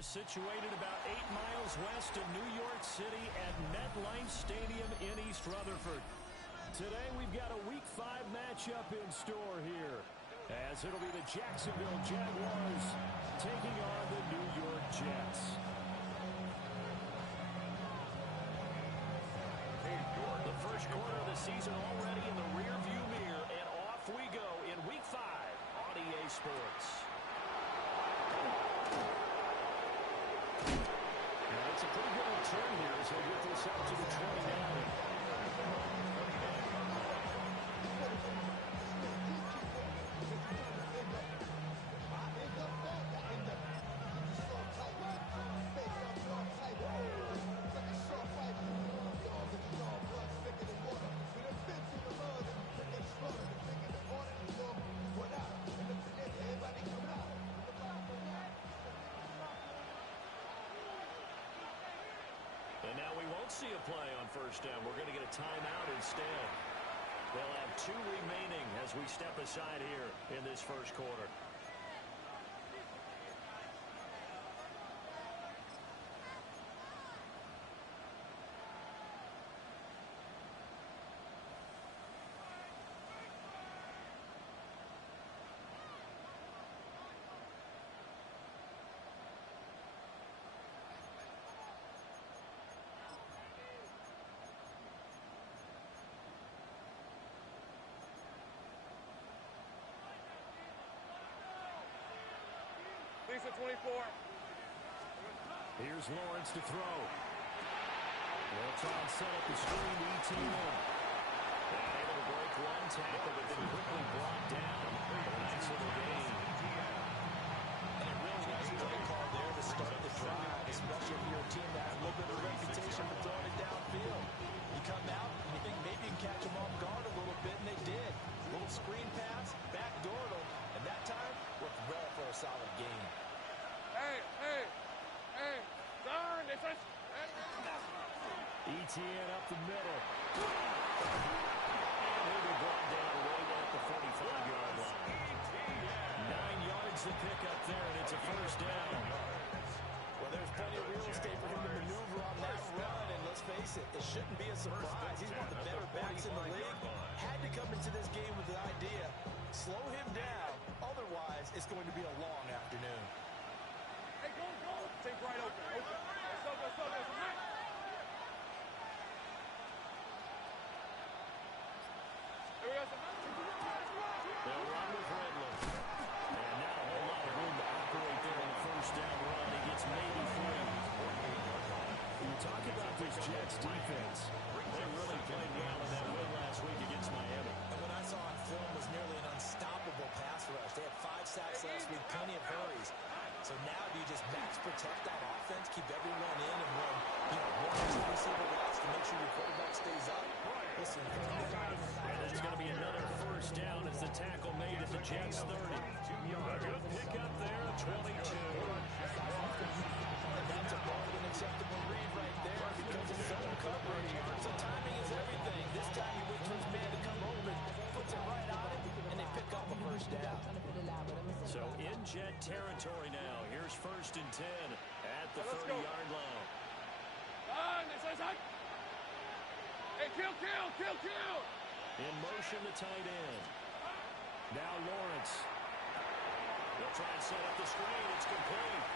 They're situated about 8 miles west of New York City at MetLife Stadium in East Rutherford. Today we've got a Week 5 matchup in store here, as it'll be the Jacksonville Jaguars taking on the New York Jets. The first quarter of the season already in the rearview mirror, and off we go in Week 5 on EA Sports. It's a pretty good return here as they get this out to the 29. And now we won't see a play on first down. We're going to get a timeout instead. They'll have 2 remaining as we step aside here in this first quarter. Lisa 24. Here's Lawrence to throw. They'll try and set up the screen to ETN. Able to break one tackle, but then quickly brought down. A nice little gain. And a really nice play call there to start the drive, especially if you're a team that has a little bit of a reputation for throwing it downfield. You come out and you think maybe you can catch them off guard a little bit, and they did. Little screen pass, backdoored them, and that time worked well for a solid gain. Hey, darn, this is... ETN up the middle. And he'll be brought down right at the 45-yard line. 9 yards to pick up there, and it's a first down. Well, there's plenty of real estate for him to maneuver on that run, and let's face it, it shouldn't be a surprise. He's one of the better backs in the league. Had to come into this game with the idea, slow him down, otherwise it's going to be a long afternoon. Hey, go. Take right open. Let's go. Here we go. They'll run with Redland. And not a whole lot of room to operate there on the first down run. He gets maybe 3. You talk about this Jets defense. They really played well in that win last week against Miami. And what I saw on film was nearly an unstoppable pass rush. They had 5 sacks last week, plenty of hurries. So now do you just max protect on offense, keep everyone in, and when, one or two receiver routes to make sure your quarterback stays up? Listen, and it's going to be another first down as the tackle made at the Jets 30. A good pickup there, 22. And that's a more than acceptable read right there because of zone coverage. So timing is everything. This time you wait for his man to come open, puts it right on him, and they pick up a first down. So in Jet territory now. Here's first and 10 at the 30-yard line. Hey, kill. In motion, the tight end. Now Lawrence. They'll try and set up the screen. It's complete.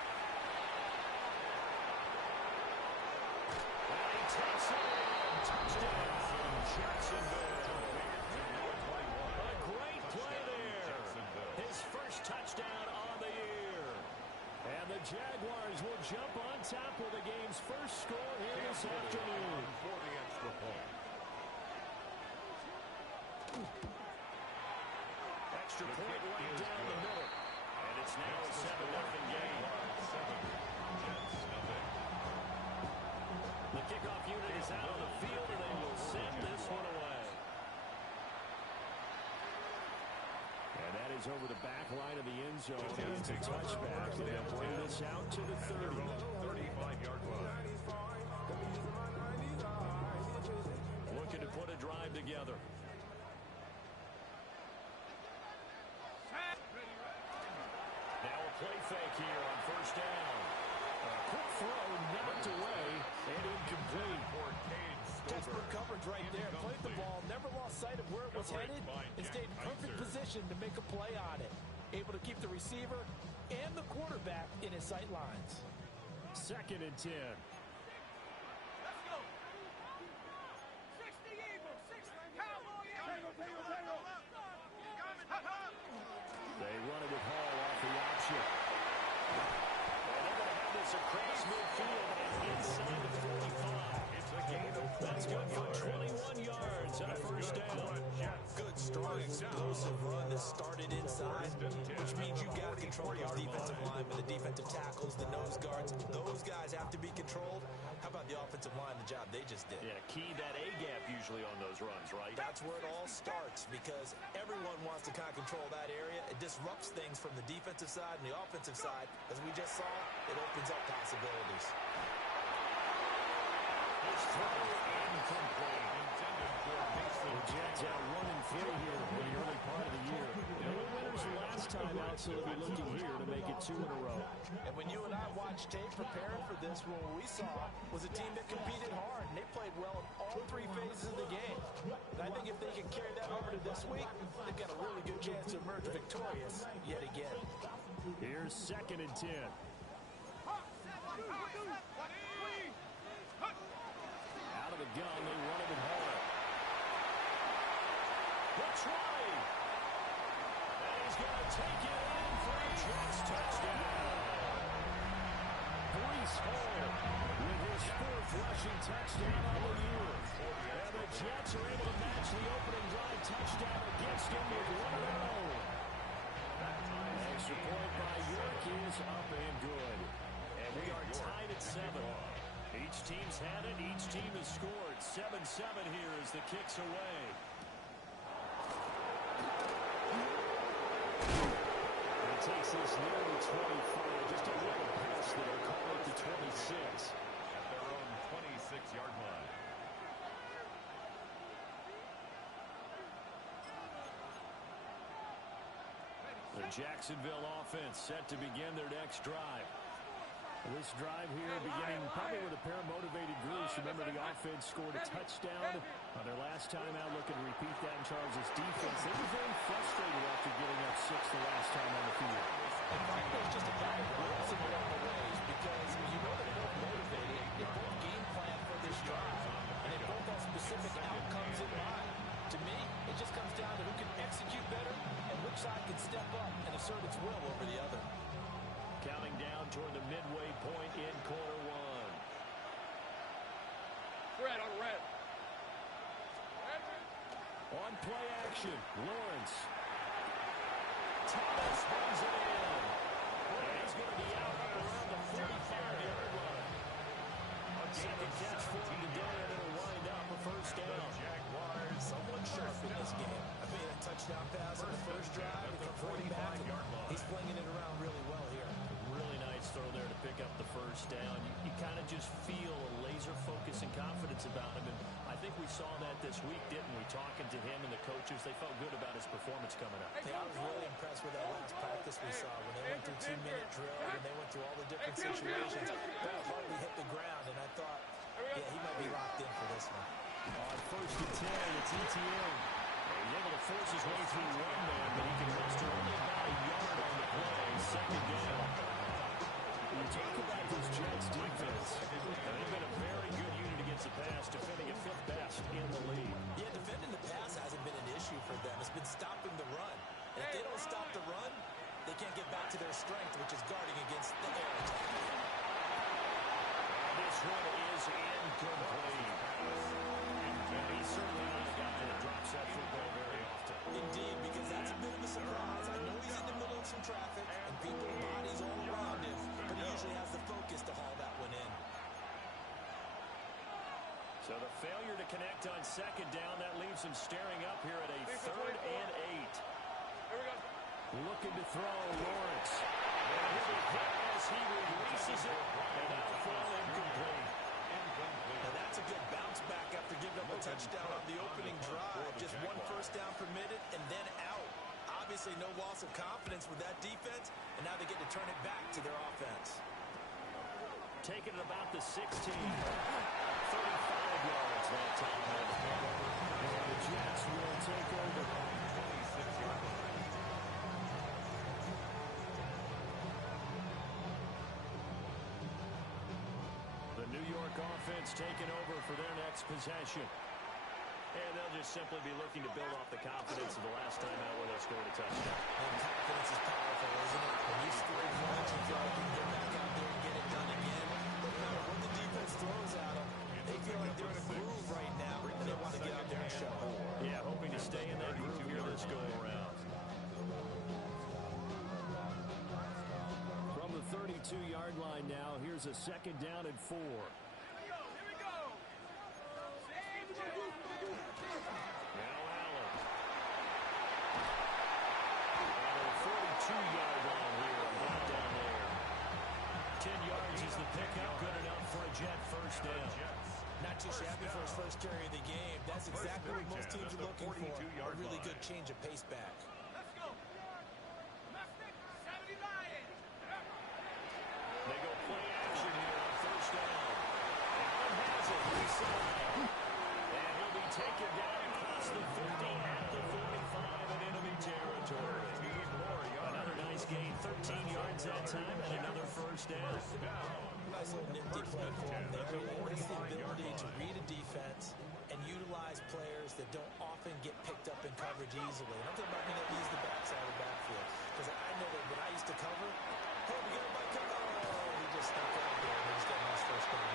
And he takes it in. Touchdown, Jacksonville. A great play there. His first touchdown on the year. And the Jaguars will jump on top with the game's first score here this afternoon. For the extra point. Extra point right down the middle. And it's now a 7-0 game. The kickoff unit is out on the field, and they will send this one away. And that is over the back line of the end zone. It's a touchback, and they'll bring this out to the 30. 35-yard line. Looking to put a drive together. Now a play fake here on first down. Quick throw, knocked away, and incomplete. Textbook coverage right there. Played the ball, never lost sight of where it was headed, and stayed in perfect position to make a play on it. Able to keep the receiver and the quarterback in his sight lines. 2nd and 10. Let's go. 60 Eagles, 60 Cowboys. They run it with Hall off the option. And they're going to have this across midfield and inside the 45. That's good for 21 yards and a first down. Good, strong, explosive run that started inside, which means you've got to control those defensive linemen, the defensive tackles, the nose guards. Those guys have to be controlled. How about the offensive line, the job they just did? Yeah, key that A-gap usually on those runs, right? That's where it all starts, because everyone wants to kind of control that area. It disrupts things from the defensive side and the offensive side. As we just saw, it opens up possibilities. His throw incomplete. The Jets are 1-3 here in the early part of the year. They were winners last time out, so they'll be looking here to make it 2 in a row. And when you and I watched tape preparing for this, what we saw was a team that competed hard, and they played well in all 3 phases of the game. And I think if they can carry that over to this week, they've got a really good chance to emerge victorious yet again. Here's 2nd and 10. Out of the gun, they run it with Hall. That's right. And he's going to take it in for a Jets touchdown. Breece Hall with his 4th rushing touchdown on the year. And the Jets are able to match the opening drive touchdown against him with 1 of their own. Extra point by York is up and good. And we are tied at 7. Each team's had it. Each team has scored. 7-7 here as the kick's away. It takes this nearly 25. Just a little pass there. Call it the 26. At their own 26-yard line. The Jacksonville offense set to begin their next drive. This drive here beginning probably with a pair of motivated groups. Remember, the offense scored a touchdown on their last time out. Looking to repeat that in Charles' defense. They were very frustrated after giving up 6 the last time on the field. And frankly, it's just a battle of wills in multiple ways, because you know they're both motivated. They both game plan for this drive, and they both have specific outcomes in mind. To me, it just comes down to who can execute better and which side can step up and assert its will over the other. Counting down toward the midway point in quarter 1. Red on red. On play action, Lawrence. Thomas brings it in. And he's going to be out around the 45-yard line. Second catch for him today, and it'll wind up a first down. Jaguars, someone sharp in this game. I made a touchdown pass on the first drive. He can throw it back, and he's flinging it around really well here. Really nice throw there to pick up the first down. You kind of just feel a laser focus and confidence about him. And I think we saw that this week, didn't we? Talking to him and the coaches, they felt good about his performance coming up. Yeah, I was really impressed with that last practice we saw when they went through 2-minute drill, when they went through all the different situations. Ball hardly hit the ground, and I thought, yeah, he might be locked in for this one. On 1st and 10, it's ETN. He's able to force his way through 1 man, but he can muster only about a yard on the play. 2nd down. You talk about this Jets defense. They've been a very good unit against the pass, defending at 5th best in the league. Yeah, defending the pass hasn't been an issue for them. It's been stopping the run. And if they don't stop the run, they can't get back to their strength, which is guarding against the air attack. This one is incomplete. And he's certainly not a guy that drops that football very often. Indeed, because that's a bit of a surprise. I know he's in the middle of some traffic and people and bodies all around him, but he usually has the focus to haul that one in. So the failure to connect on 2nd down, that leaves him staring up here at a 3rd and 8. Here we go. Looking to throw, Lawrence. And he'll be hit as he releases it, and that'll fall incomplete. And that's a good bounce back after giving up a touchdown on the opening drive. Just 1 first down permitted and then out. Obviously no loss of confidence with that defense, and now they get to turn it back to their offense. taken at about the 16. 35 yards that time. And the Jets will take over. 26-yard line. The New York offense taking over for their next possession. And they'll just simply be looking to build off the confidence of the last time out where they scored a touchdown. And confidence is powerful, isn't it? When you score points, you feel like you can get back out there and get it done again. But no matter what the defense throws at them, they feel like they're in a groove right now, and they want to get out there and show. Yeah, hoping to stay in that groove here this go-around. From the 32-yard line now, here's a second down and 4. Not too shabby for his first carry of the game. That's exactly what most teams are looking for. A really good change of pace back. They go play action here on first down. Allen has it inside. And he'll be taken down across the 50 at the 45 in enemy territory. Another nice gain, 13 yards that time, and another first down. Nice little nifty play for him there. He has the ability to read a defense and utilize players that don't often get picked up in coverage easily. And I'm talking about being able to use the backside of the backfield. Because I know that when I used to cover, oh, we got a bike cover. Oh, he just stuck out there and he's getting his first down.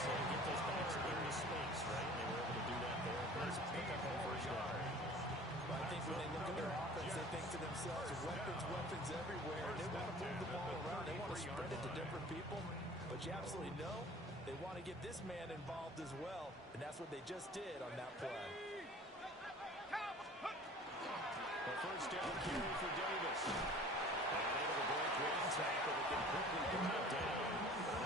So to get those backs into space, right? They were able to do that there. Nice pick up on first down. I think when they look at their offense, they think to themselves, weapons everywhere. And they want to move the ball around. They want to spread it to different people. But you absolutely know they want to get this man involved as well. And that's what they just did on that play. The first down carry for Davis. And able to break one tackle, but then quickly put down.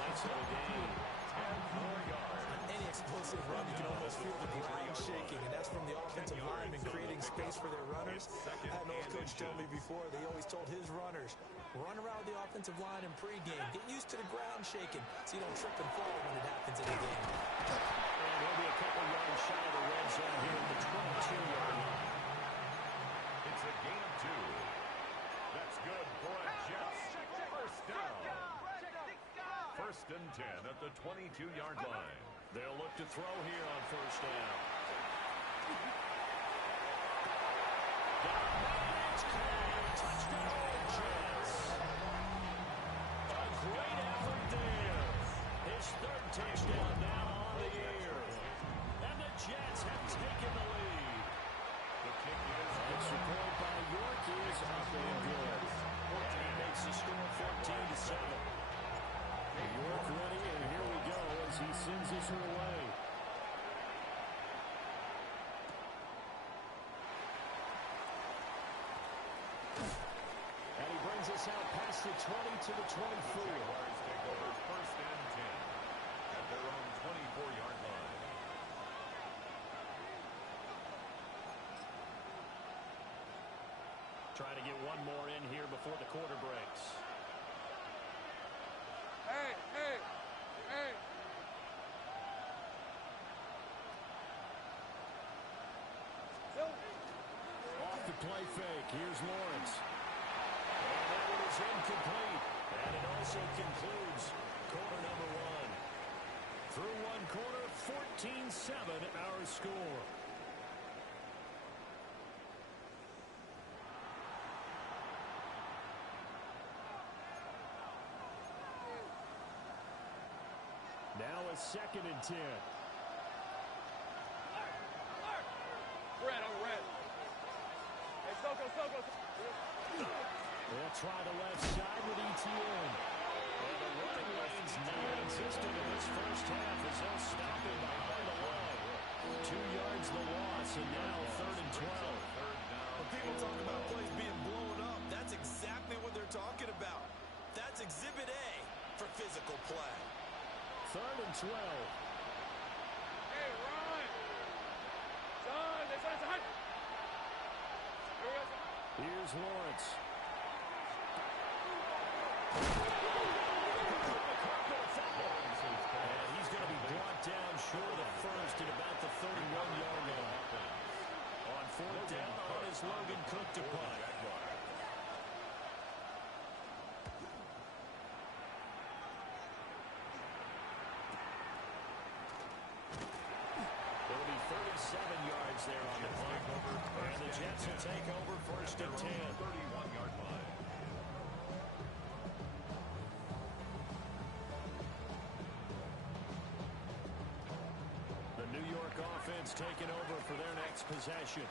Nice little gain. 10 more yards. Any explosive run, you can almost feel the ground shaking, and that's from the offensive lineman creating space for their runners. I had an old coach tell me before, they always told his runners, run around the offensive line in pregame. Get used to the ground shaking so you don't trip and fall when it happens in a game. And he'll be a couple yards shy of the red zone here at the 22-yard line. It's a gain of 2. That's good for a Jets first down. First and 10 at the 22-yard line. They'll look to throw here on first down. Touchdown, Jets. A great effort there. His third touchdown now on the year. And the Jets have taken the lead. The kick is The support by York is up and good. And he makes the score 14-7. York ready, and here we go as he sends us away. And he brings us out past the 20 to the 24. Jaguars take over first and 10 at their own 24-yard line. Trying to get one more in here before the quarter breaks. Hey, hey, hey. Off the play fake. Here's Lawrence. And that one is incomplete. And it also concludes quarter number 1. Through one quarter, 14-7 our score. Now a second and 10. Red on red. Hey, Soko. They'll try the left side with Etienne. And the running lane's non-existent in this first half as they'll stop him behind the line. 2 yards the loss, and now third and 12. When people talk about plays being blown up, that's exactly what they're talking about. That's Exhibit A for physical play. Third and 12. Hey, run. Done. They said it's a hunt. Here's Lawrence. to punt. It'll be 37 yards there on the punt. And the Jets will take over first and 10. 31-yard line. The New York offense taking over for their next possession.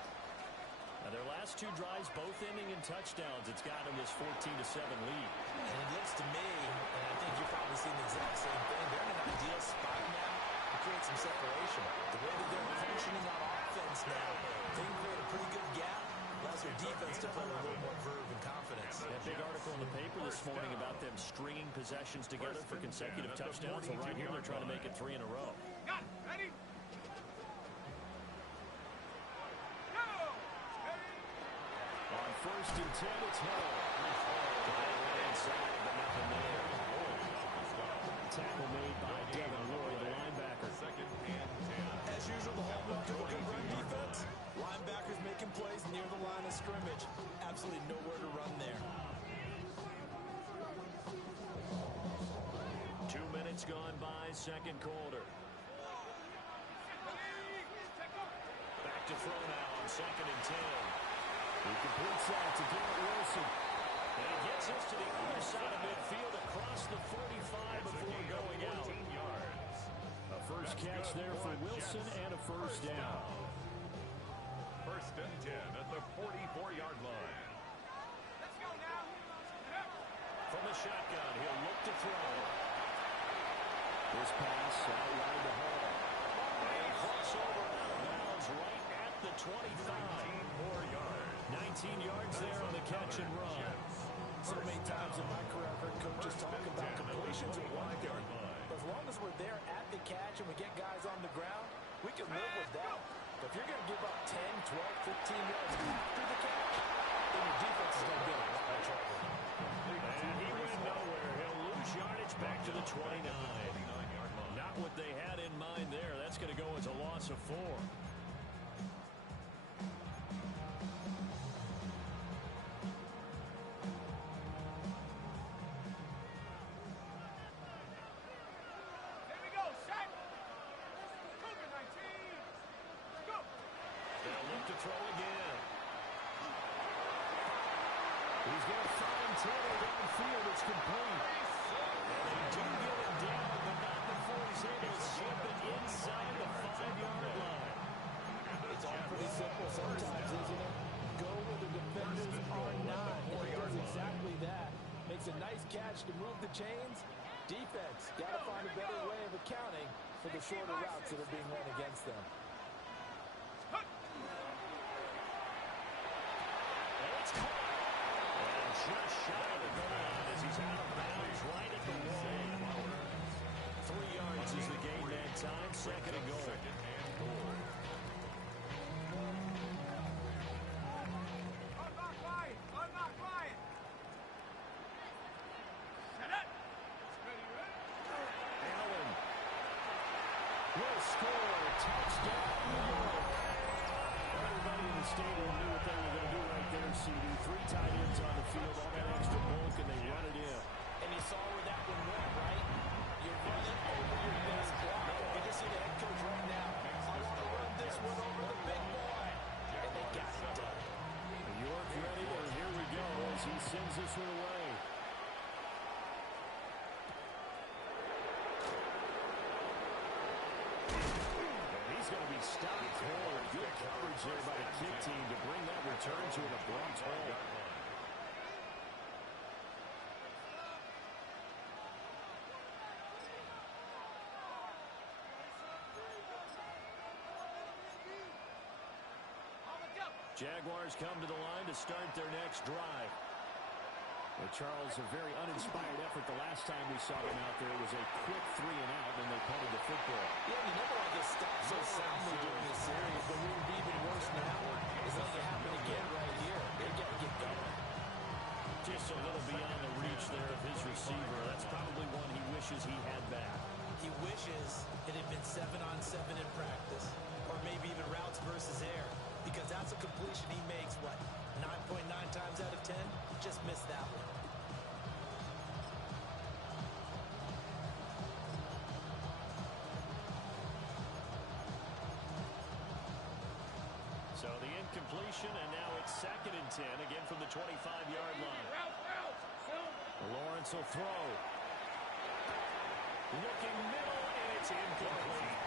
Now their last two drives both ending in touchdowns. It's got them this 14-7 lead. And it looks to me, and I think you're probably seeing the exact same thing, they're in an ideal spot now to create some separation. The way that they're functioning on offense now, they can create a pretty good gap. Allows their defense to play with a little more verve and confidence. That big article in the paper this morning about them stringing possessions together for consecutive touchdowns. Well, right here they're trying to make it 3 in a row. Got it. Ready? On first and 10, it's Hill. Right inside, but nothing there. Tackle made by Devin Lloyd, the linebacker. Second and 10. As usual, the hallmark of a good run defense. Linebackers making plays near the line of scrimmage. Absolutely nowhere to run there. 2 minutes gone by, second quarter. Back to throw now on second and 10. He completes that to Garrett Wilson. And he gets us to the other side of midfield across the 45 before going out. 14 yards. A first catch there for Wilson and a first down. First and 10 at the 44-yard line. Let's go now. From the shotgun, he'll look to throw. This pass outlined to Hall. And a crossover out of bounds right at the 25. 4 yards. 19 yards there on the catch and run. So many times in my career, I've heard coaches talk about completions are one thing. But as long as we're there at the catch and we get guys on the ground, we can live with that. But if you're going to give up 10, 12, 15 yards through the catch, then your defense is going to get a lot of trouble. And he went nowhere. He'll lose yardage back to the 29. 29-yard line. Not what they had in mind there. That's going to go as a loss of 4. Here we go. Set. COVID-19. Let's go. They'll look to throw again. He's going to find Taylor downfield. It's complete. And they do get it down, but not before he's able to ship it inside the 5-yard line. It's all pretty simple sometimes, isn't it? Go where the defenders are not. And he does exactly that. Makes a nice catch to move the chains. Defense, got to find a better way of accounting for the shorter routes that are being run against them. And it's caught. And just shy of the goal line as he's out of bounds right at the wall. 3 yards is the game that time. Second and goal. Second and goal. Unlock Ryan. Unlock Ryan. Set up. Ready, ready. Allen will score. Touchdown, New York. Everybody in the stadium knew what they were going to do right there, CD. 3 tight ends on the field, all that extra bulk, and they run it in. And you saw where that one went, right? You're running over your best block. You can see the head coach right now. I want to run this one over the big boy. And they got it done. New York ready, and here we go as he sends this one away. And he's going to be stopped forward. Good coverage there by the kick team to bring that return to an abrupt halt. Jaguars come to the line to start their next drive. Well, Charles, a very uninspired effort the last time we saw them out there. It was a quick 3 and out, and they punted the football. Yeah, you never want to get stopped so soundly during this series, but what would be even worse now is letting it happen again right here. They got to get going. Just a little beyond the reach there of his receiver. That's probably one he wishes he had back. He wishes it had been 7-on-7 in practice, or maybe even routes versus air, because that's a completion he makes, what, 9.9 times out of 10, just missed that one. So the incompletion, and now it's 2nd and 10, again from the 25-yard line. Lawrence will throw. Looking middle, and it's incomplete.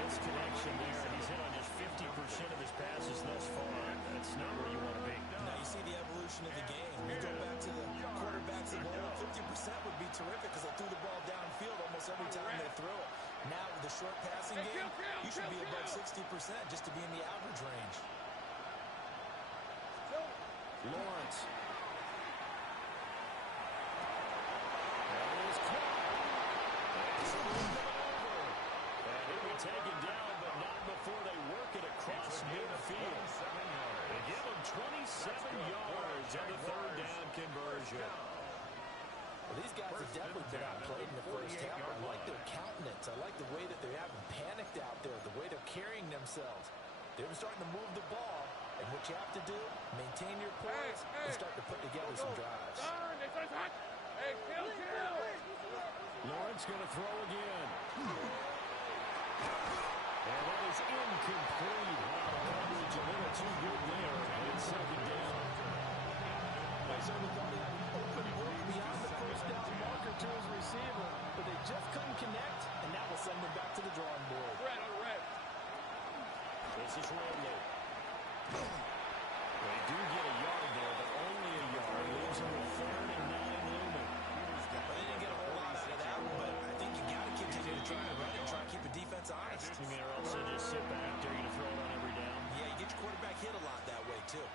Misconnection there, and he's hit on just 50% of his passes thus far. That's not where you want to be. Now you see the evolution of the game. You go back to the quarterbacks of old, 50% would be terrific because they threw the ball downfield almost every time they threw it. Now with the short passing game, you should be above 60% just to be in the average range. Lawrence. Taken down, but not before they work it across midfield. They give him 27 yards on the 3rd down conversion. Well, these guys have definitely been outplayed in the first half. I like their countenance. I like the way that they haven't panicked out there, the way they're carrying themselves. They're starting to move the ball, and what you have to do, maintain your poise and start to put together some drives. Lawrence going to throw again. And that is incomplete. Coverage a little too good there. And it's 2nd down. I certainly thought he had an open look beyond the first down marker to his receiver, but they just couldn't connect, and that will send them back to the drawing board. This is Ridley. They do get a yard there, but only a yard. Leaves them with 3rd and 9 looming. Well, they didn't get a whole lot out of that one, but I think you got to continue to try and run it, try and keep the defense honest. You mean, or else they just sit back. They're going to throw it on every down. Yeah, you get your quarterback hit a lot that way, too.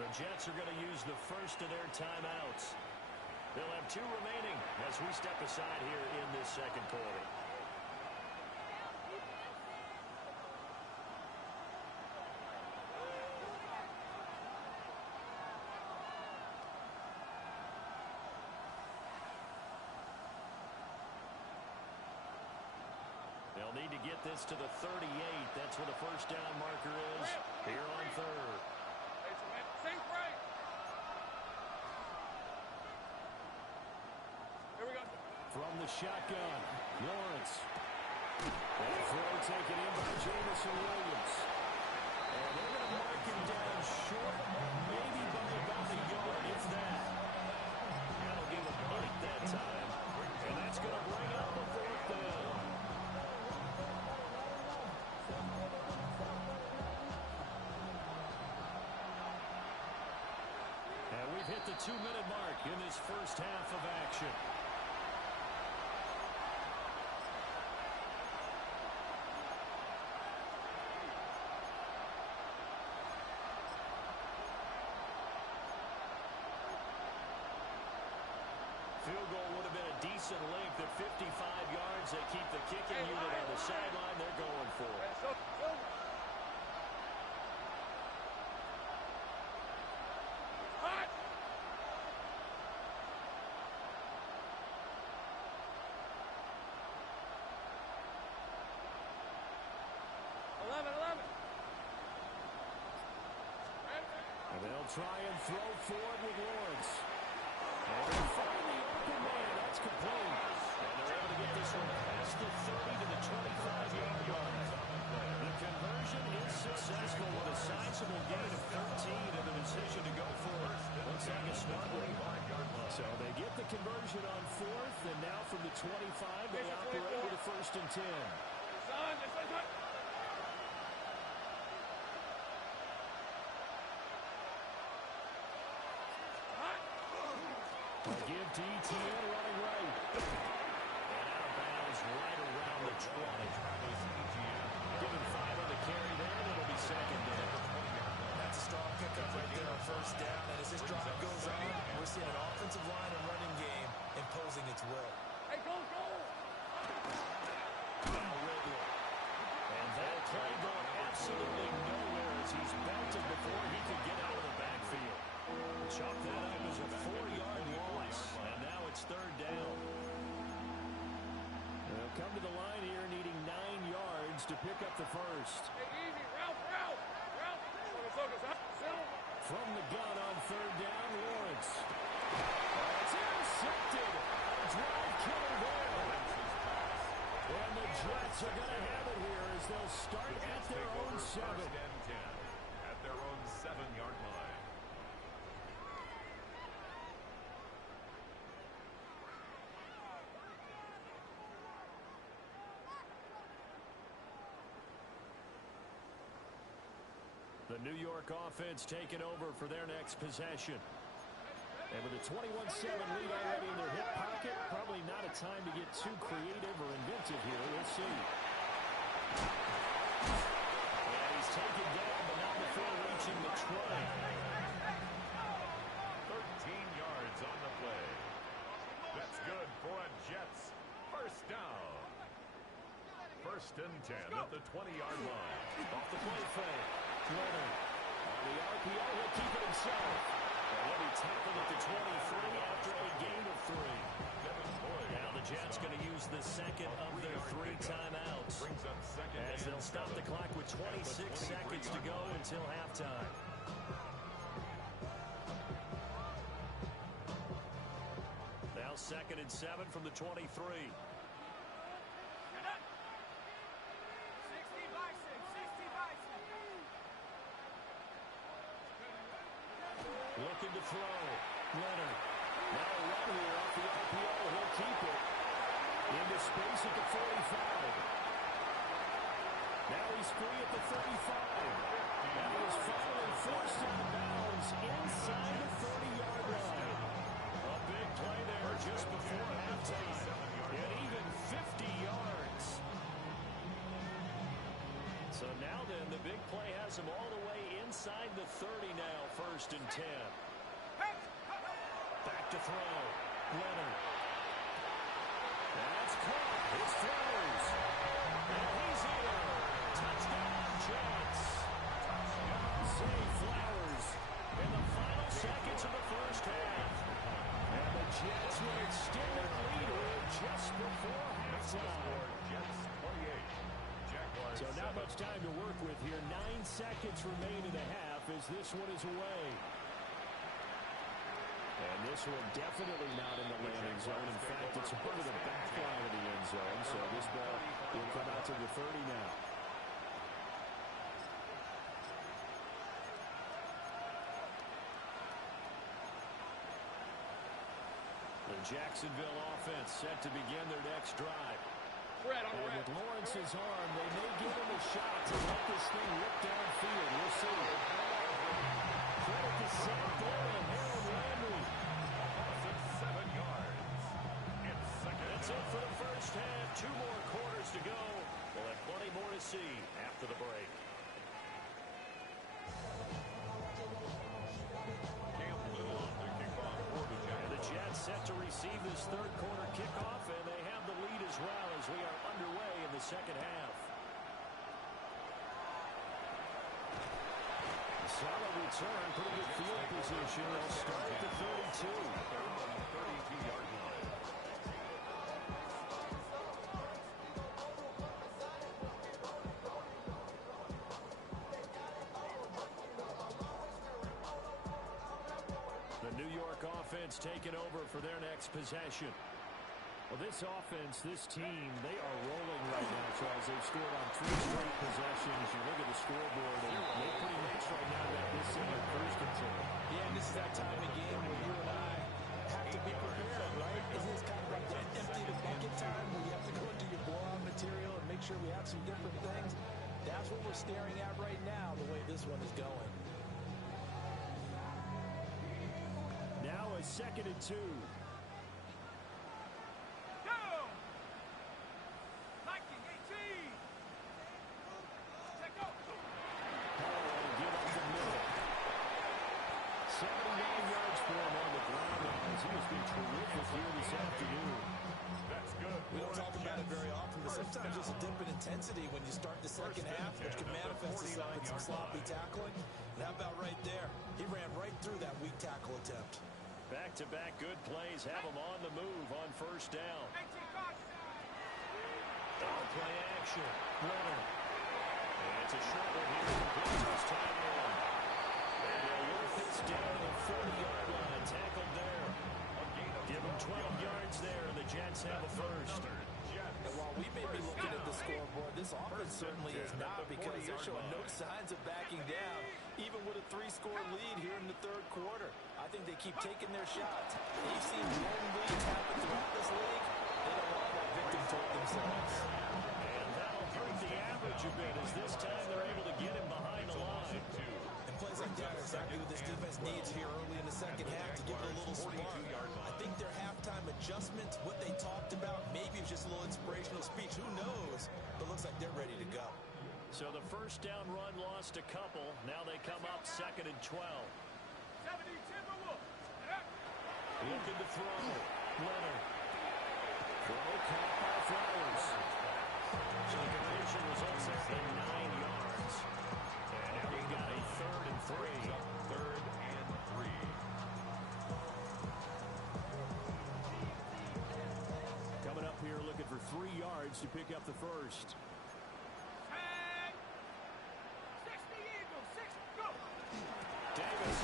The Jets are going to use the first of their timeouts. They'll have 2 remaining as we step aside here in this 2nd quarter. They'll need to get this to the 38. That's where the first down marker is here on 3rd. From the shotgun, Lawrence. And a throw taken in by Jameson Williams. And they're going to mark him down short, maybe by about a yard, if that. That'll give him 8 that time. And that's going to bring up the 4th down. And we've hit the 2-minute mark in this first half of action. Field goal would have been a decent length at 55 yards. They keep the kicking unit on the sideline. They're going for it. And they'll try and throw forward with Lawrence. And they find the open man. That's complete. And they're able to get this one past the 30 to the 25-yard line. The conversion is successful with a sizable gain of 13 and the decision to go for it. Looks like a smart one. So they get the conversion on 4th, and now from the 25, they operate with a 1st and 10. They give to ETN running right. And out of bounds right around the 20. Given 5 on the carry there, and it'll be 2nd down. That's a strong pickup right there on 1st down. And as this drive goes on, we're seeing an offensive line and running game imposing its will. Hey, go! Ridley. And that play going absolutely nowhere as he's belted before he could get out of the backfield. Chalk that up as a 4-yard loss, and now it's third down. They'll come to the line here needing 9 yards to pick up the first. Hey, easy. Route. From the gun on third down, Lawrence. It's intercepted. A drive killer there. And the Jets are going to have it here as they'll start at their own 7. First and 10 at their own 7-yard line. The New York offense taking over for their next possession. And with a 21-7 lead already in their hip pocket, probably not a time to get too creative or inventive here. We'll see. And he's taken down, but not before reaching the 20. 13 yards on the play. That's good for a Jets first down. First and 10 at the 20-yard line. Off the play fake. Leonard on the RPO. He'll keep it himself. And he'll be tackled at the 23 after a gain of 3. Now the Jets going to use the second of their 3 timeouts as they'll stop the clock with 26 seconds to go until halftime. Now 2nd and 7 from the 23. Looking to throw. Leonard. Now a run here off the RPO. He'll keep it. Into space at the 45. Now he's free at the 35. Now he's finally forced out of bounds inside the 30-yard line. A big play there just before halftime. And even 50 yards. So now then, the big play has him all the way inside the 30 now, 1st and 10. Back to throw. Leonard. That's caught. His throws. And he's here. Touchdown, Jets. Zay Flowers in the final seconds of the first half. And the Jets will extend their lead just before halftime. Jets 28. Jaguars So not 7. much time to work with here. 9 seconds remain in the half as this one is away. And this one definitely not in the landing zone. In fact, it's over the back line of the end zone. So this ball will come out to the 30 now. The Jacksonville offense set to begin their next drive. And with Lawrence's arm, they may give him a shot to let this thing rip downfield. We'll see. Credit to Sam Boyle and Harold Landry. 7 yards. It's second. That's it for the first half. 2 more quarters to go. We'll have plenty more to see after the break. And the Jets set to receive this third quarter kickoff, and they have the lead as well as we are underway in the second half. Solid return, pretty good field position. They'll start at the 32. 32-yard line. The New York offense taking over for their next possession. Well, this offense, this team, they are rolling right now, Charles. They've scored on 3 straight possessions. You look at the scoreboard, and they pretty much right now got this in their cruise control. Yeah, and this is that time of game where you and I have to be prepared, right? This is kind of like that empty the bucket time where you have to go into your boron material and make sure we have some different things. That's what we're staring at right now, the way this one is going. Now a 2nd and 2. That's good We don't talk about it very often, but sometimes there's a dip in intensity when you start the second half, which can manifest itself in some sloppy tackling. And how about right there? He ran right through that weak tackle attempt. Back-to-back good plays have him on the move on first down. Play action. Runner. And it's a short one here. This time in. And they'll work this down to the 40-yard line. Tackled there. Give him 12 yards there, and the Jets have a first. And while we may be looking at the scoreboard, this offense certainly is not, because they're showing no signs of backing down, even with a 3-score lead here in the third quarter. I think they keep taking their shots. They've seen blown leads happen throughout this league. They don't want that victim toward themselves. And that'll hurt the average a bit, as this time they're able to get him behind the line. And plays like that are exactly what this defense needs here early in the second half to give it a little spark. I think their halftime adjustments, what they talked about, maybe it's just a little inspirational speech. Who knows? But looks like they're ready to go. So the first down run lost a couple. Now they come up 2nd and 12. Looking to throw. Leonard. Throw caught by Flowers. So the completion results in 9 yards. And now we've got a 3rd and 3. 3rd and 3. Coming up here looking for 3 yards to pick up the first. Davis.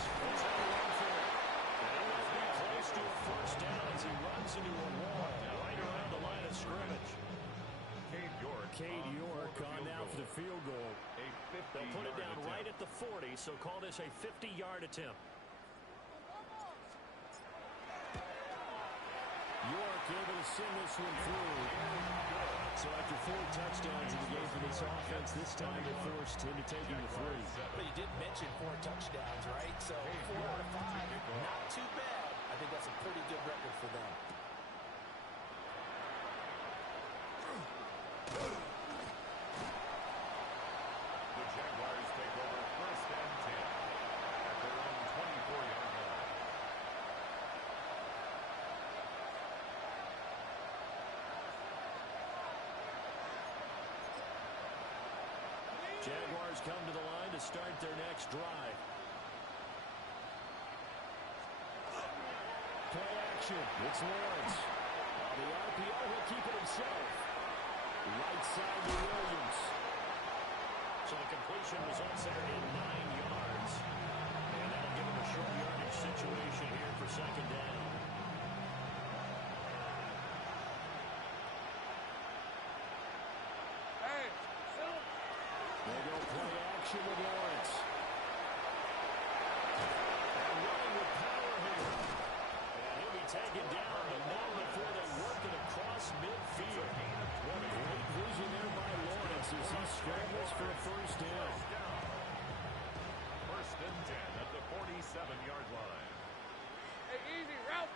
Close to a first down as he runs into a wall right around the line of scrimmage. Cade York on now for the field goal. They'll put it down right at the 40, so call this a 50-yard attempt. York able to send this one through. So after 4 touchdowns in the game for this offense, this time they're forced into taking the 3. But you did mention 4 touchdowns, right? So 4 out of 5, not too bad. I think that's a pretty good record for them. The Jaguars take over 1st and 10 at their own 24-yard line. Jaguars come to the line to start their next drive. Play action. It's Lawrence. On the RPO, he'll keep it himself. Right side to Williams. So the completion results there in 9 yards. And that'll give him a short yardage situation here for 2nd down. They go play action with Lawrence. And running with power here. And he'll be taken down the ball before they work it across midfield. Great vision there by Lawrence as he scrambles for a first down. 1st and 10 at the 47-yard line. Hey, easy, Ralph.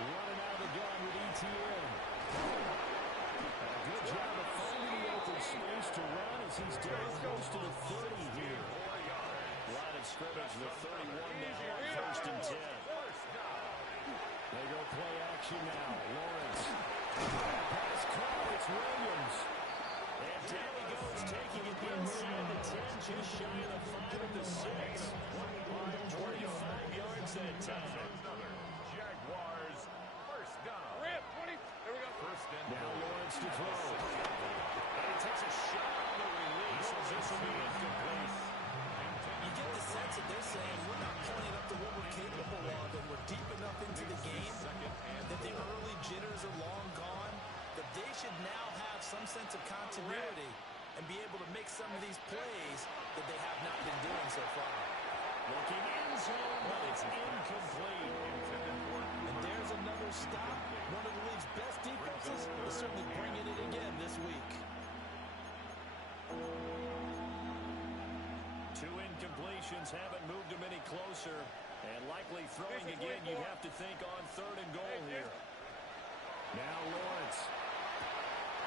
Running out of the gun with ETN. A good job of finding the open space to run as he's down close to the 30 here. Line of scrimmage, the 31 now on 1st and 10. They go play action now. Lawrence. Pass caught. It's Williams. And down he goes, taking it inside the 10, just shy of the 5 at the 6. 25 yards that time. Jaguars, 1st down. Rip, 20. There we go. 1st and Now Lawrence to throw. And he takes a shot on the release as this will be incomplete. You get the sense that they're saying we're not playing up to what we're capable of, and we're deep enough into the game that the early jitters are long gone, that they should now have some sense of continuity and be able to make some of these plays that they have not been doing so far. Looking end zone, but it's incomplete. And there's another stop. One of the league's best defenses is certainly bringing it again this week. 2 incompletions haven't moved him any closer. And likely throwing again, you'd have to think on 3rd and goal here. Now Lawrence.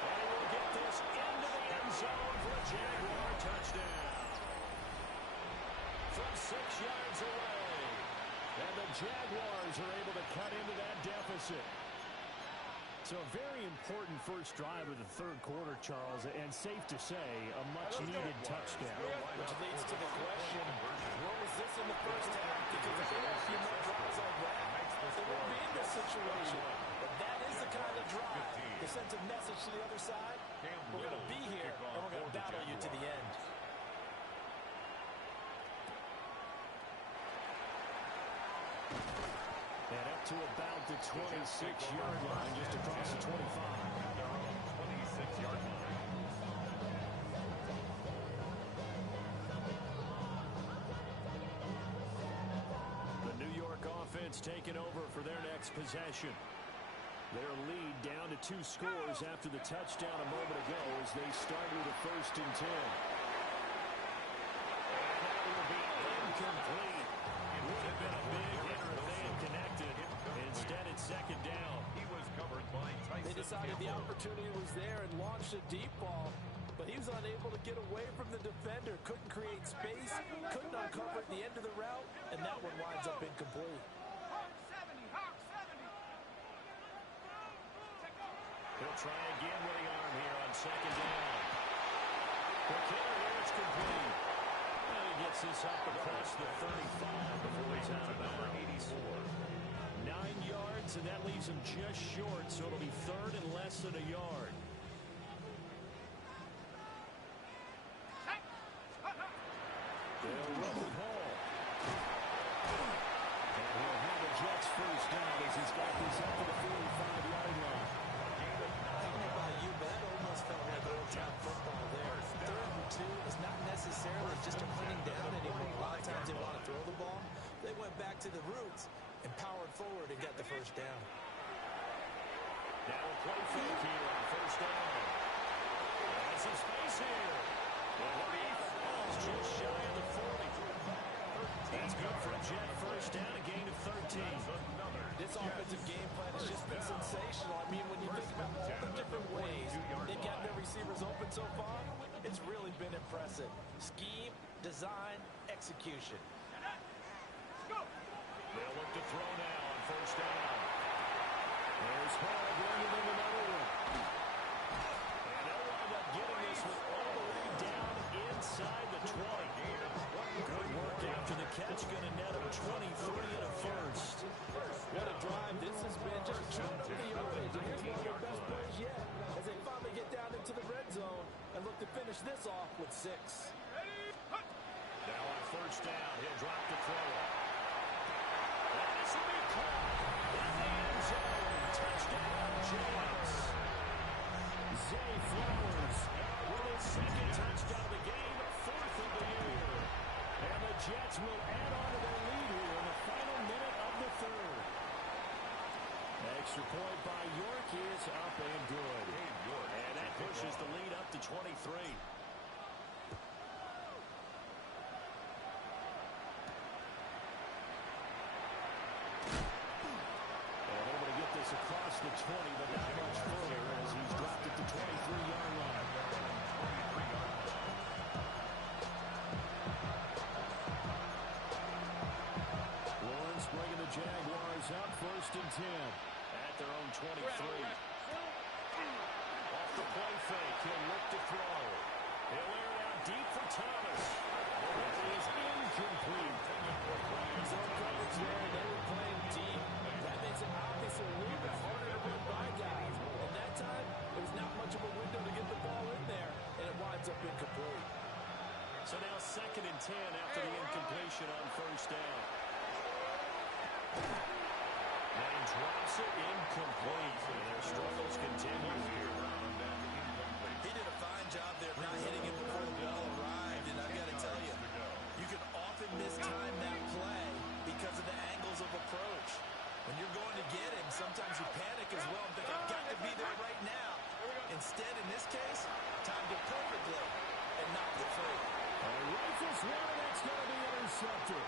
And he will get this into the end zone for a Jaguar touchdown. From 6 yards away. And the Jaguars are able to cut into that deficit. So a very important first drive of the third quarter, Charles, and safe to say, a much-needed touchdown. Which leads to the question, what was this in the first half? Because if they had a few more drives like that, they wouldn't be in this situation. But that is the kind of drive that sends a message to the other side. We're going to be here, and we're going to battle you to the end. And up to about the 26-yard line, just across the 25. Their own 26-yard line. The New York offense taking over for their next possession. Their lead down to 2 scores after the touchdown a moment ago as they start with a 1st and 10. And that will be incomplete. Would have been a big hitter if they had connected. Instead, it's 2nd down. He was covered by Tyson They decided the Campbell. opportunity was there and launched a deep ball, but he was unable to get away from the defender, couldn't create space, couldn't uncover at the end of the route, and that one winds up incomplete. He'll try again with the arm here on 2nd down. The killer here, it's complete. And he gets this up across the 35 before he's out of bounds. 9 yards, and that leaves him just short, so it'll be 3rd and less than a yard. They'll run with Hall. And he'll have the Jets first down as he's got this up to the 45-yard line. I don't know about you, but that almost felt like old-time football there. 3rd and 2 is not necessarily just a running down anymore. A lot of times they want to throw the ball. They went back to the roots and powered forward and got the first down. Now a play fake here on 1st down. And some space here. It's just shy of the 40. That's good for a Jet first down, a gain of 13. This offensive game plan has just been sensational. I mean, when you think about all the different ways they've got their receivers open so far, it's really been impressive. Scheme, design, execution. They'll look to throw now on 1st down. There's Hall bringing in another one. And they'll wind up getting this one all the way down inside the 20. Good work after the catch. Going to net him 23 and a first. What a drive this has been. Just chewing up the yardage. And here's one of their best plays yet as they finally get down into the red zone and look to finish this off with 6. Now on 1st down, he'll drop the throw. And this will be caught in the end zone. Touchdown, Jets. Zay Flowers with his 2nd touchdown of the game, 4th of the year. And the Jets will add on to their lead here in the final minute of the 3rd. Extra point by York is up and good. And that pushes the lead up to 23. Across the 20, but not much further as he's dropped at the 23-yard line. Lawrence bringing the Jaguars up 1st and 10 at their own 23. Off the play fake, he'll look to throw. He'll air it out deep for Thomas. That is incomplete. Zone coverage there, they were playing deep. That makes it obviously a little bit harder to run by guys. And that time, it was not much of a window to get the ball in there, and it winds up incomplete. So now 2nd and 10 after the incompletion on 1st down. And drops it incomplete. And their struggles continue here. He did a fine job there not hitting it before the ball arrived, and I've got to tell you, you can often mistime that play because of the angles of approach. When you're going to get him, sometimes you panic as well and think, I've got to be there right now. Instead, in this case, timed it perfectly and knocked it free. Rifles one, and that's going to be intercepted.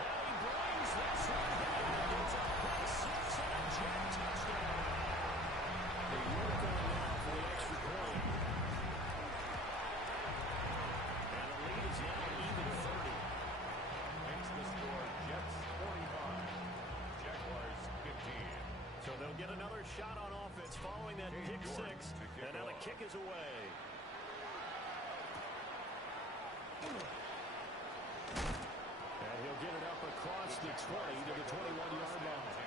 And he brings this one down. It's a pick 6 and a Jet touchdown. They work on now for the extra point. And the lead is now even 30. Makes the score Jets 45, Jaguars 15. So they'll They'll get another shot on offense following that pick six. And now the kick is away. And he'll get it up across the 20 to the 21-yard line.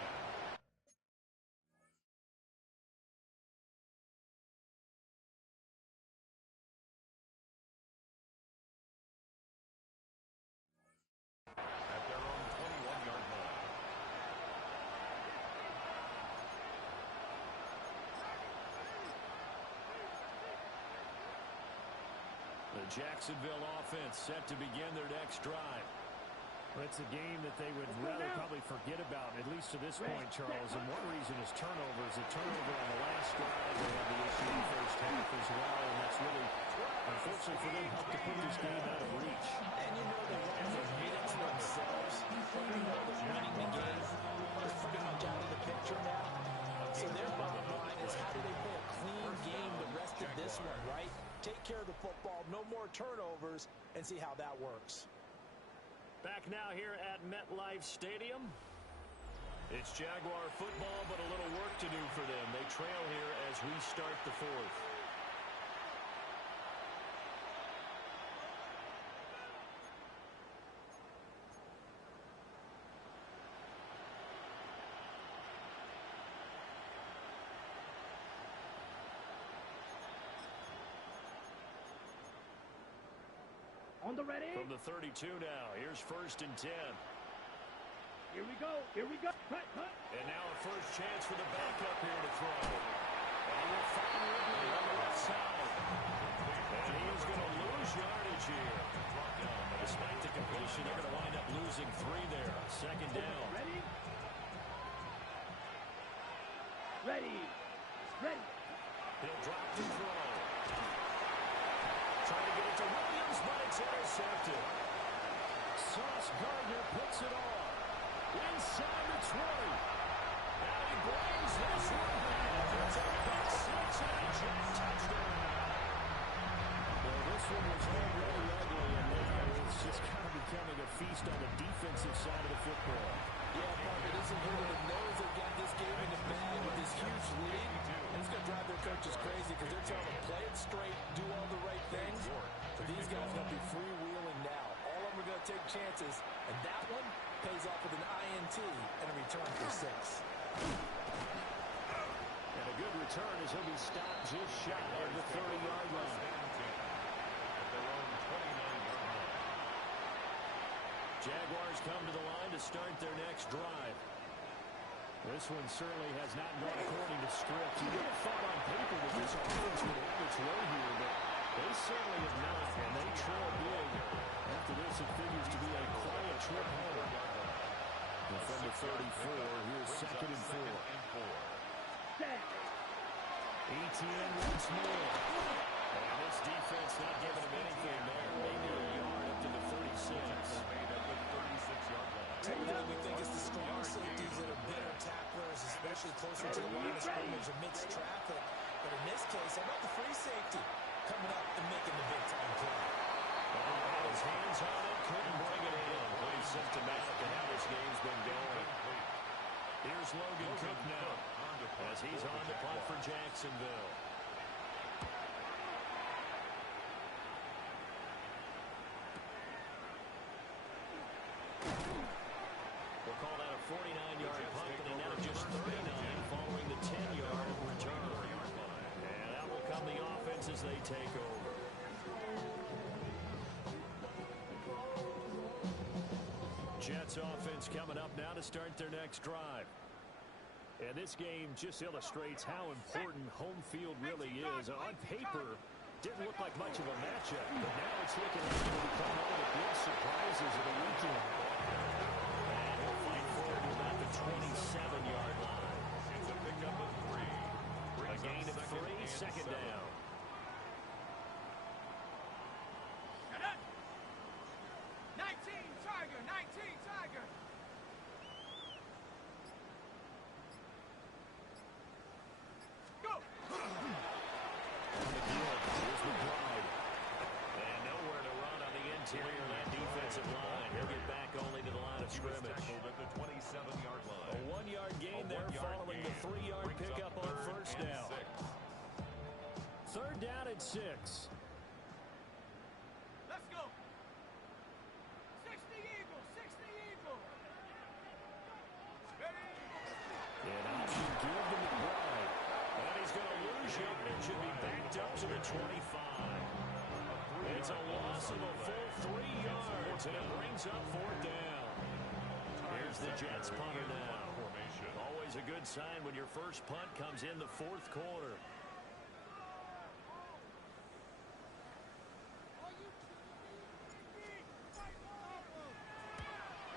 At their own 21-yard line. The Jacksonville offense set to begin their next drive. It's a game that they would rather probably forget about, at least to this point, Charles. And one reason is turnovers. A turnover on the last drive. They had the issue in the first half as well. And that's really, unfortunately for them, helped to put this game out of reach. And you know they want to admit it to themselves. They know that winning the game is pretty much out of the picture now. So their bottom line is how do they play a clean game the rest of this one, right? Take care of the football, no more turnovers, and see how that works. Back now here at MetLife Stadium. It's Jaguar football, but a little work to do for them. They trail here as we start the fourth. On the ready. From the 32 now, here's 1st and 10. Here we go. Here we go. Cut. And now a first chance for the backup here to throw. And he will find Ridley on the left side. And he is going to lose yardage here. Despite the completion, they're going to wind up losing 3 there. 2nd down. Ready. Ready. Ready. He'll drop the throw. Trying to get it to Williams, but it's intercepted. Sauce Gardner puts it on. Inside the 20. And he brings this one back. It's a pick six and a jet touchdown. Well, this one was already ugly, and now it's just kind of becoming a feast on the defensive side of the football. Yeah, Parker, this is really the nose that got this game in the bag with this huge lead. And it's going to drive their coaches crazy because they're telling them play it straight, do all the right things. But these guys are going to be freewheeling now. All of them are going to take chances, and that one pays off with an INT and a return for 6. And a good return as he'll be stopped just shy of the 30-yard line. At their own 29-yard line. Jaguars come to the line to start their next drive. This one certainly has not gone according to script. You would have thought on paper that this offense would have its way here, but they certainly have not, and they trail big. After this, it figures to be a quiet trip home. And from the 34, here's 2nd and 4. Etienne once more. And this defense not giving him anything there. Maybe a yard up to the 36. Made at the 36-yard line. Typically, we think it's the strong safeties that are better tacklers, especially closer to the line of scrimmage amidst traffic. But in this case, how about the free safety coming up and making the big-time play? Had his hands on it, couldn't bring it in. Pretty symptomatic of how this game's been going. Here's Logan Cook now, as he's on the punt for Jacksonville. We'll call that a 49-yard punt, but he now just 39 following the 10-yard return. And out will come the offense as they take over. Jets offense coming up now to start their next drive. And this game just illustrates how important home field really is. On paper, didn't look like much of a matchup, but now it's looking like it'll become one of the big surprises of the weekend. And he'll fight forward to about the 27-yard line. It's a pickup of 3. A gain of 3, 2nd down. Get it! 19 Tiger, 19 Tiger. Go! Here's McBride. And nowhere to run on the interior of that defensive line. He'll get back only to the line of of He was scrimmage. tackled at the 27-yard line. A 1-yard gain there following the 3-yard pickup on first down. 3rd down and 6. Let's go. 60 Eagles, 60 Eagles. Ready? An option give to McBride. And he's going to lose him and should be backed up to the 25. It's a loss of a full 3 yards, and it brings up 4th down. Here's the Jets punter now. Always a good sign when your first punt comes in the 4th quarter.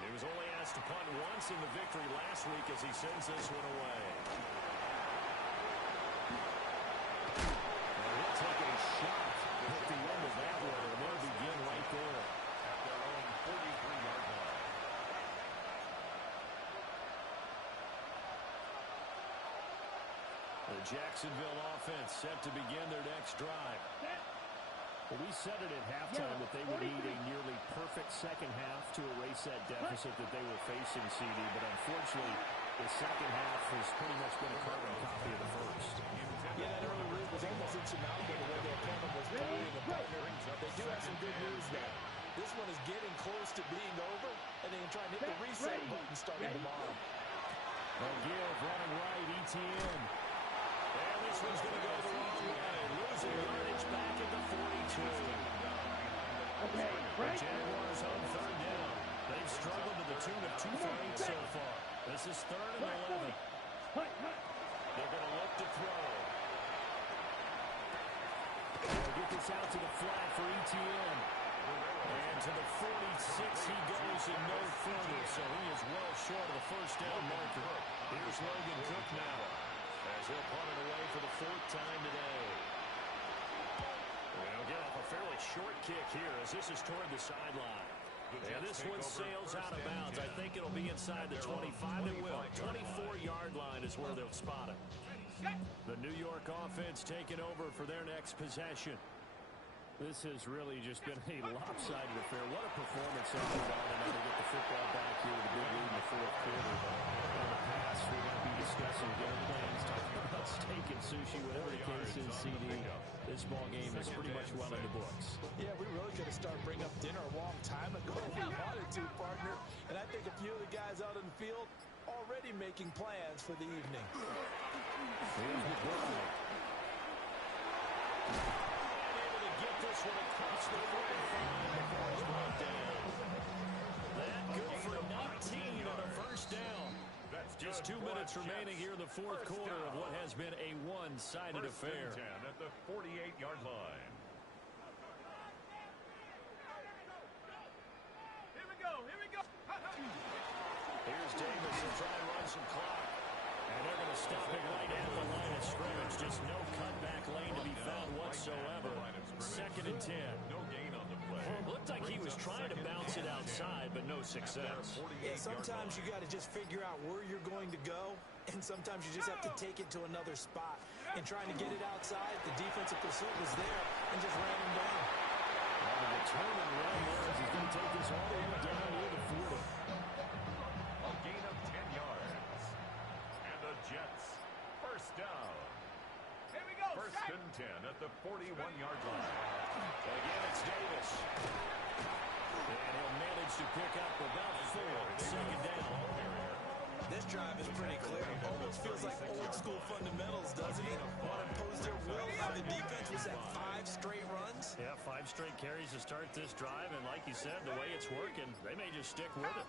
He was only asked to punt once in the victory last week as he sends this one away. Now he'll take a shot at the end of that one, and they'll begin right there. At their own 43-yard line. The Jacksonville offense set to begin their next drive. Well, we said it at halftime that they would need a nearly perfect second half to erase that deficit that they were facing, CD. But unfortunately, the second half has pretty much been a carbon copy of the first. Yeah, that early lead was almost insurmountable the way their opponent was playing. And partner, they do have some good news now. This one is getting close to being over, and they can try and hit the reset button starting tomorrow. Give running right, ETN. And this one's going to go the wrong way. Losing yardage back at the 42. Okay, The Jaguars on 3rd down. They've struggled to the tune of 2 for 8 so far. This is 3rd and 11. They're going to look to throw. They'll get this out to the flat for ETN. And to the 46 he goes and no further. So he is well short of the first down marker. Here's Logan Cook now, as he'll punt it away for the 4th time today. They'll get off a fairly short kick here as this is toward the sideline. And this one sails out of bounds. I think it'll be inside the 25. It will. 24-yard line is where they'll spot it. The New York offense taking over for their next possession. This has really just been a lopsided affair. What a performance over Donald to get the football back here with a big lead in the 4th quarter. In the past, we're going to be discussing game plans, talking about steak and sushi, whatever the case is, CD. This ball game is pretty much well in the books. Yeah, we really could have started bringing up dinner a long time ago if we wanted to, partner. And I think a few of the guys out in the field already making plans for the evening. Here's McBride. Able to get this one across the 45 before it's brought down. That good for 19 on a first down. Just 2 minutes remaining here in the 4th quarter of what has been a one-sided affair. 10 at the 48-yard line. Here we go, here we go. Here's Davis to try and run some clock. And they're going to stop it right at the line of scrimmage. Just no cutback lane to be found whatsoever. 2nd and 10. No gain on the play. Well, it looked like he was trying to bounce it outside, but no success. Yeah, sometimes you got to just figure out where you're going to go, and sometimes you just have to take it to another spot. And trying to get it outside, the defensive pursuit was there and just ran him down. A determined run there as he's going to take this all the way down near the 40. A gain of 10 yards. And the Jets, first down. Here we go. 1st and 10 at the 41-yard line. Again, it's Davis. And he'll manage to pick up about 4. It's 2nd down. This drive is pretty clear. Almost feels like old school fundamentals, doesn't it? Want to impose their will on the defense. Was that 5 straight runs? Yeah, 5 straight carries to start this drive, and like you said, the way it's working, they may just stick with it.